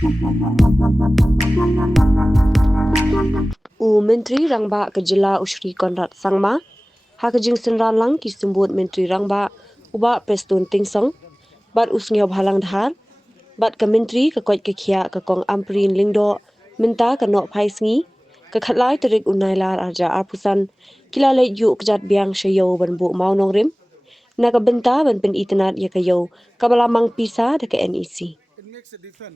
Menteri Rangba Kejela Ushri Konrad Sangma, Hakajing Senran Lang Kisumbut Menteri Rangba, Uba Preston Tingsong, Bat Usngyo Bhalang Dhar, Bat ke Menteri ke Koit ke Kia ke Kong Amprin Lingdo, Minta ke Nok Pai Sngi, ke Khatlai Terik Unailar Arja Arpusan, Kila Leit Iew Kejat Biang Shayo Ban Bu Mau Nong Rim, Naga Benta Ban Pen Itanat Yakayo, Kabalamang Pisa de ke NEC.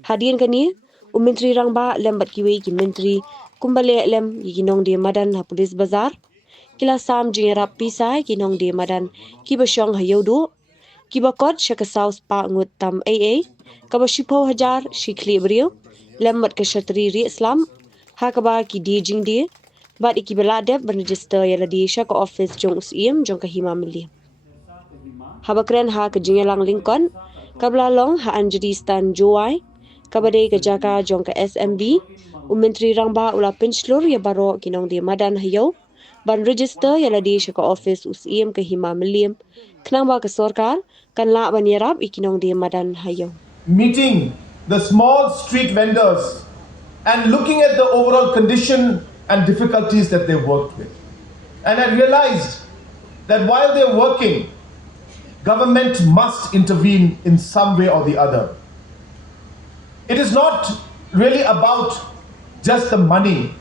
Hadian kani, Menteri Rangba lembat kiwi ki Menteri Kumbale lem yiginong di Madan ha Polis Bazar, Kila Sam Jingerap Pisai kinong di Madan Kiba Shong Iewduh, Kiba Kot Shaka South Pa Ngut Tam AA, Kaba Shipo Hajar Shikli Brio, lembat ke Shatri Ri Islam, Hakaba ki di jing di, Bat ikibala deb ban register yala di Shaka Office jong usiem jong kahima mili. Habakren ha ke Jingelang Lincoln, Kabla Long ha Anjadi Stan Joai, Kabade ke Jaka jong ke SMB, Menteri Rangba ula Pinchlur ya Baroh Ngin di Madan Hayo, ban register yala di Shaka Office usiem ke hima milim, Kenang ba ke Sorkar, kan la ban yarab ikinong di Madan Hayo. Meeting the small street vendors and looking at the overall condition and difficulties that they worked with. And I realized that while they're working, government must intervene in some way or the other. It is not really about just the money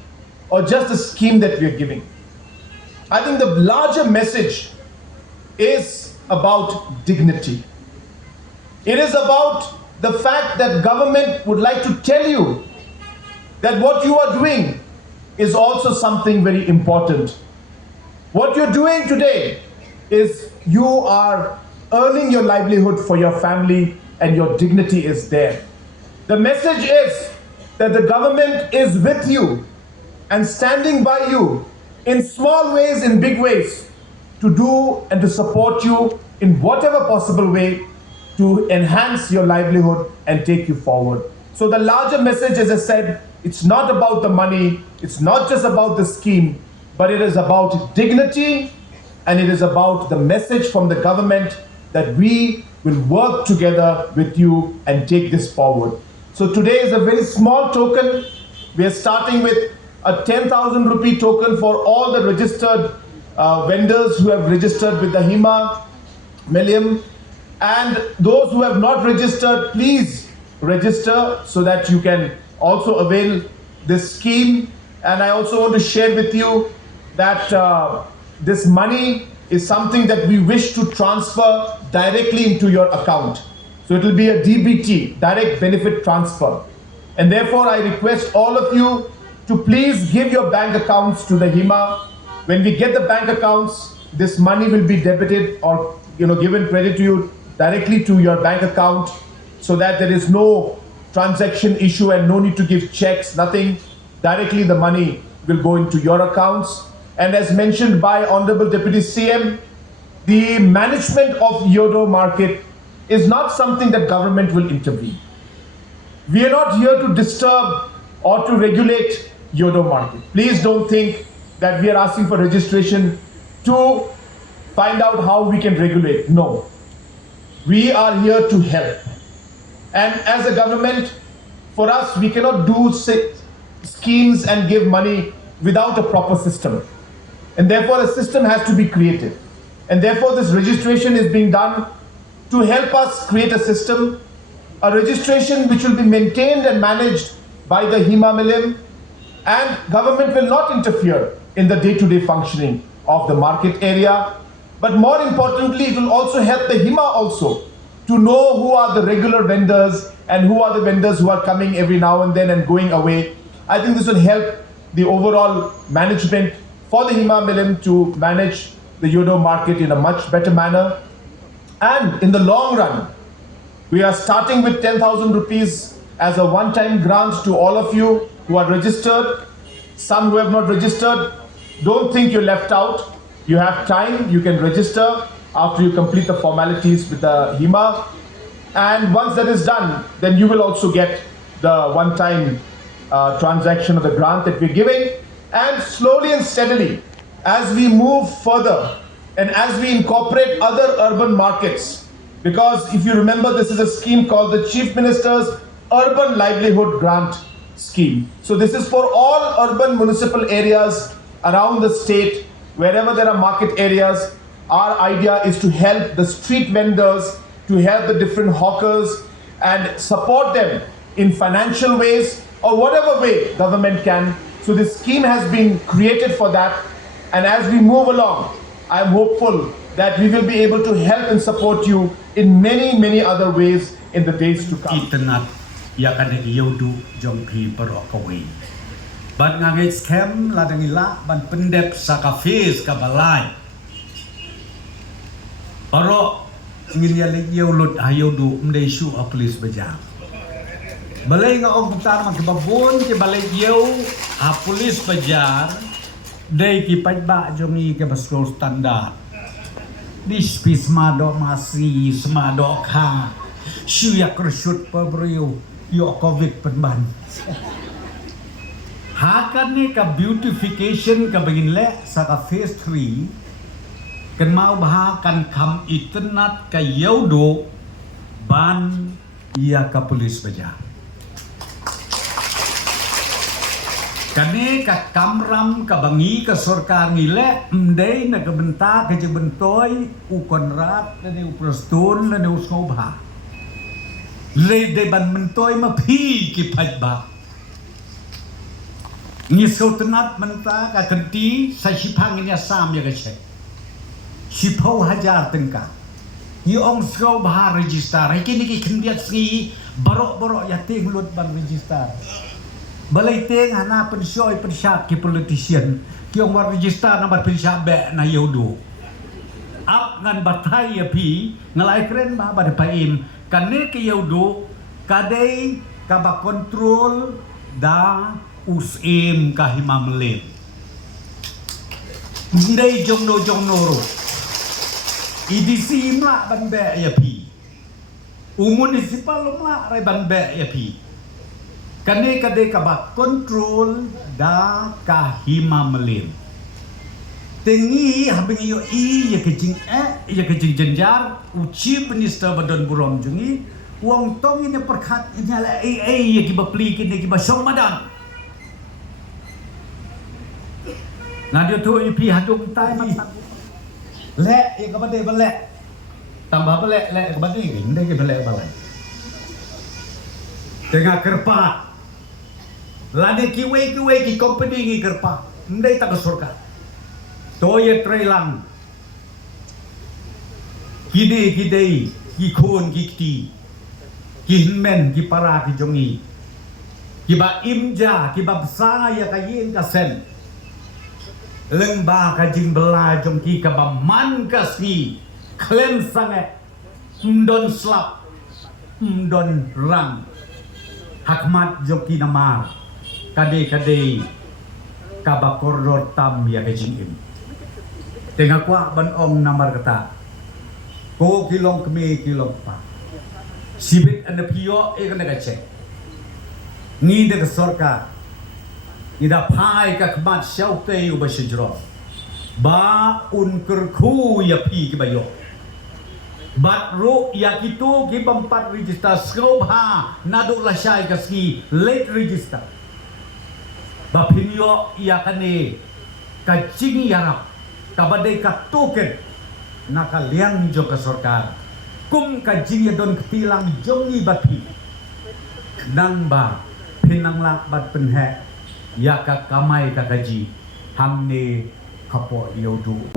or just the scheme that we are giving. I think the larger message is about dignity. It is about the fact that government would like to tell you that what you are doing is also something very important. What you're doing today is you are earning your livelihood for your family and your dignity is there. The message is that the government is with you and standing by you in small ways, in big ways, to do and to support you in whatever possible way to enhance your livelihood and take you forward. So the larger message, as I said, it's not about the money, it's not just about the scheme, but it is about dignity and it is about the message from the government that we will work together with you and take this forward. So today is a very small token. We are starting with a 10,000 rupee token for all the registered vendors who have registered with the HIMA Millium. And those who have not registered, please register so that you can also avail this scheme. And I also want to share with you that this money is something that we wish to transfer directly into your account. So it will be a DBT, direct benefit transfer. And therefore I request all of you to please give your bank accounts to the HIMA. When we get the bank accounts, this money will be debited or given credit to you directly to your bank account so that there is no transaction issue and no need to give checks, nothing. Directly the money will go into your accounts. And as mentioned by Honorable Deputy CM, the management of Iewduh market is not something that government will intervene. We are not here to disturb or to regulate Iewduh market. Please don't think that we are asking for registration to find out how we can regulate. No. We are here to help. And as a government, for us, we cannot do schemes and give money without a proper system. And therefore, a system has to be created. And therefore, this registration is being done to help us create a system, a registration which will be maintained and managed by the HIMA Millium, and government will not interfere in the day-to-day functioning of the market area. But more importantly, it will also help the HIMA also to know who are the regular vendors and who are the vendors who are coming every now and then and going away. I think this will help the overall management for the HIMA Millium to manage the Iewduh market in a much better manner. And in the long run, we are starting with 10,000 rupees as a one-time grant to all of you who are registered. Some who have not registered, don't think you're left out. You have time, you can register after you complete the formalities with the HIMA. And once that is done, then you will also get the one-time transaction of the grant that we're giving. And slowly and steadily, as we move further and as we incorporate other urban markets, because if you remember, this is a scheme called the Chief Minister's urban livelihood grant scheme. So this is for all urban municipal areas around the state, wherever there are market areas. Our idea is to help the street vendors, to help the different hawkers and support them in financial ways or whatever way government can. So this scheme has been created for that, and as we move along, I am hopeful that we will be able to help and support you in many other ways in the days to come. Itenat ya kan Iewduh jong pi Baroh Ngin. Ban ngangai scam ladangila ban pendep sakafis kabalai. Baroh Ngin ya Leit Iew Lut Iewduh Dei Shuh Sha polis Bazar. Balai ngau pertama ke babon ke balai Iew polis Bazar dei ki pajba jongi ke basol standar. Dis pis madok masih semadok ka. Shuyak resut pabrio yo covid penban. Hakan ni ka beautification ka begin le sa ka phase 3 kan mau bahakan kam itenat ka Iewduh ban ia ka polis Bazar. Kani ka kamram ka bangi ka sorkar ngile mdei na ka benta ka bentoy u konrat na u prostun na u skobha. Le de ban mentoy ma phi ki phajba. Ni sultanat menta ka kenti sa sipang ni asam ya ka che. Sipau hajar tengka. Ni ong skobha register kini ki kendiat sngi barok ya ting lut ban register. Balai teng hana pensoi pensat ki politician ki ong war register nomor pensat be na Iewduh. Ap ngan batai ya pi ngalai keren ba pada paim kane ki Iewduh kadai ka ba kontrol da usim ka himamlem. Ndai jong no ro. IDC mla ban be ya pi. Municipal mla rai ban be ya pi. Kane kadai ka ba kontrol da ka himamlem. Tengi habing yo ya kejing jenjar chief minister badon burom jungi wong tong ini perkat nyala ya ki bapli kini ki basong madang. Ngadio tu ipi hadung tai mata. Le ya ka bade bale. Tambah bale le ka bade ngin dai ki bale balai. Tengah kerpa. Lade ki company ngi kerpa. Ndai tak surga. Toye trailang. Kidei ki khon ki ti. Ki men ki para ki jongi. Ki ba imja ki ba sanga ya ka yin ka sen. Lengba ka jing bela jong ki ka ba man ka si. Klem sange. Mdon slap. Mdon rang. Hakmat joki nama. Kadai ka ba koridor tam ya ka jing im. Tengah kuah ban ong namar kata. Ko kilong kemi kilong pa. Sibit anda pio kan ka cek. Ni de sorka. Ni da pai ka kmat shaute u ba shijro. Ba un kerku ya pi ki bayo. Bat ro ya kitu ki bampat register skobha nadu la shai ka ski late register. Ba pinyo ya kane ka jingi yarap. Kabadai ka token nakaliang jo ka sorkar kum ka jing don ketilang jongi bapi nang ba pinang lak bat penhe ya ka kamai ka kaji hamne kapo Iewduh.